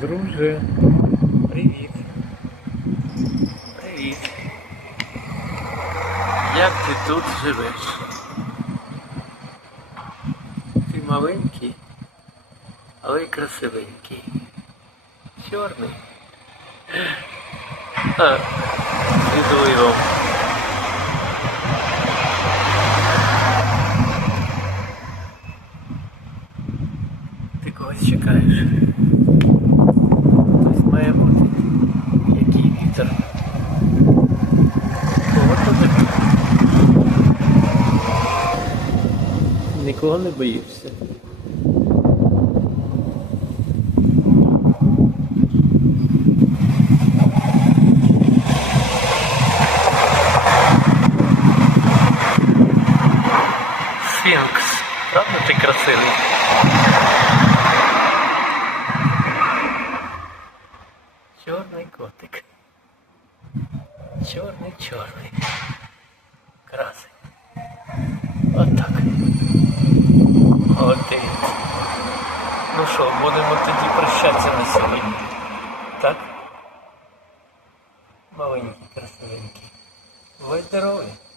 Друже, привіт. Привіт. Як ти тут живеш? Ти маленький, але й красивенький. Чорний. А, відливом. Ти когось чекаєш? Нікого не боїшся. Сфінкс. Правда ти красивий? Чорний котик. Чорний, чорний. Красий. Отак. Тоді прощатися на сьогодні. Так? Маленький, красивенький. Будь здоровий. Пока.